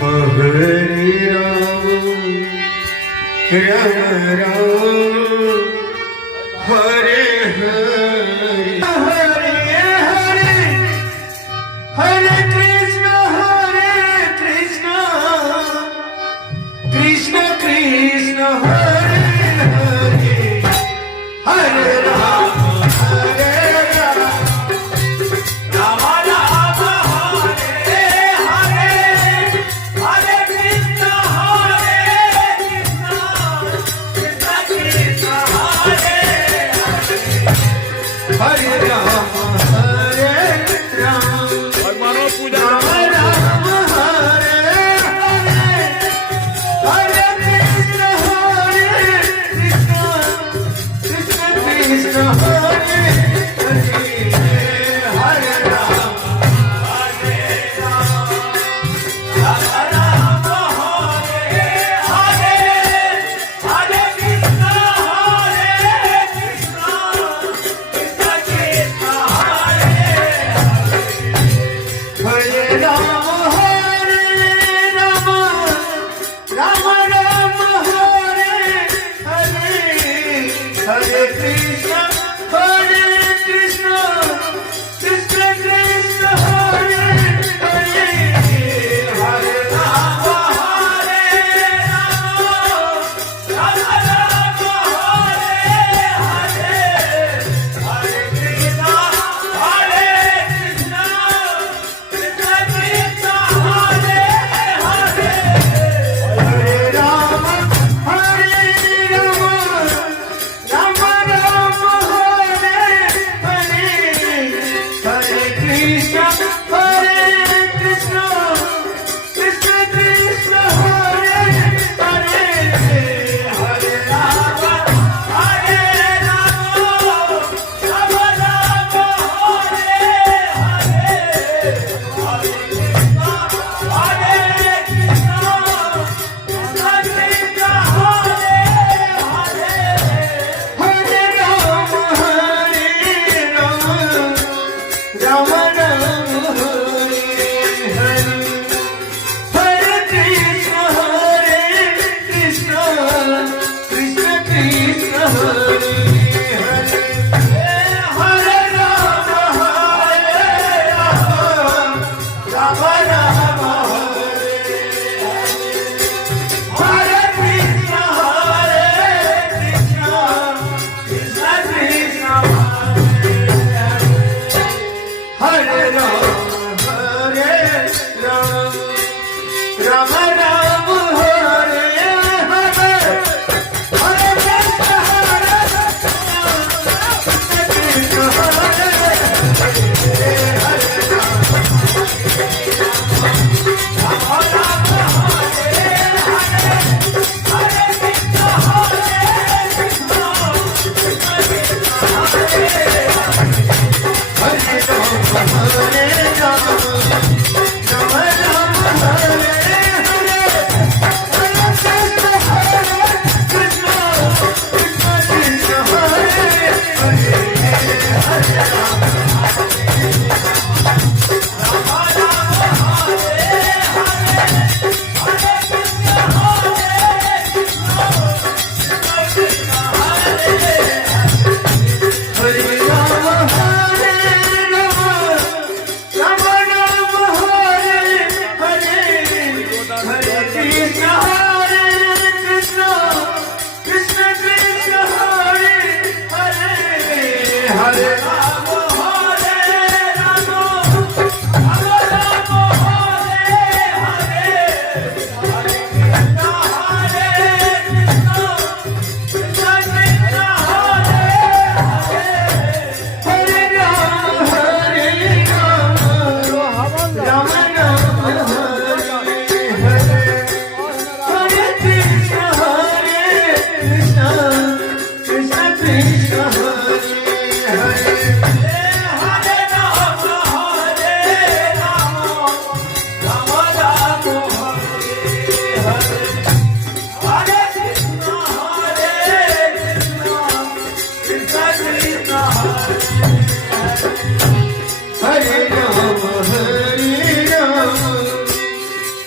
हरे राम राम राम हरे हरे हरे हरे हरे कृष्ण कृष्ण कृष्ण हरे हरे हरे राम हरे राम राम राम हरे हरे हरे कृष्ण कृष्ण कृष्ण हरे हरे राम हरे राम भगवानों पूजा राम राम हरे हरे हरे कृष्ण कृष्ण कृष्ण हरे हरे हरे राम हरे राम राम राम हरे हरे हरे कृष्ण कृष्ण कृष्ण हरे हरे राम राम राम हरे हरे हरे कृष्ण कृष्ण कृष्ण हरे हरे हरे राम राम राम हरे हरे हरे कृष्ण कृष्ण कृष्ण हरे हरे हरे राम राम राम हरे हरे हरे कृष्ण कृष्ण कृष्ण कृष्ण हरे हरे हरे राम राम राम हरे हरे हरे कृष्ण हरे राम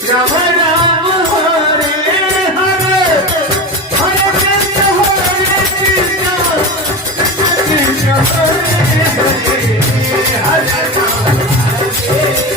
राम राम हरे हरे हरे कृष्ण कृष्ण हरे हरे हरे राम हरे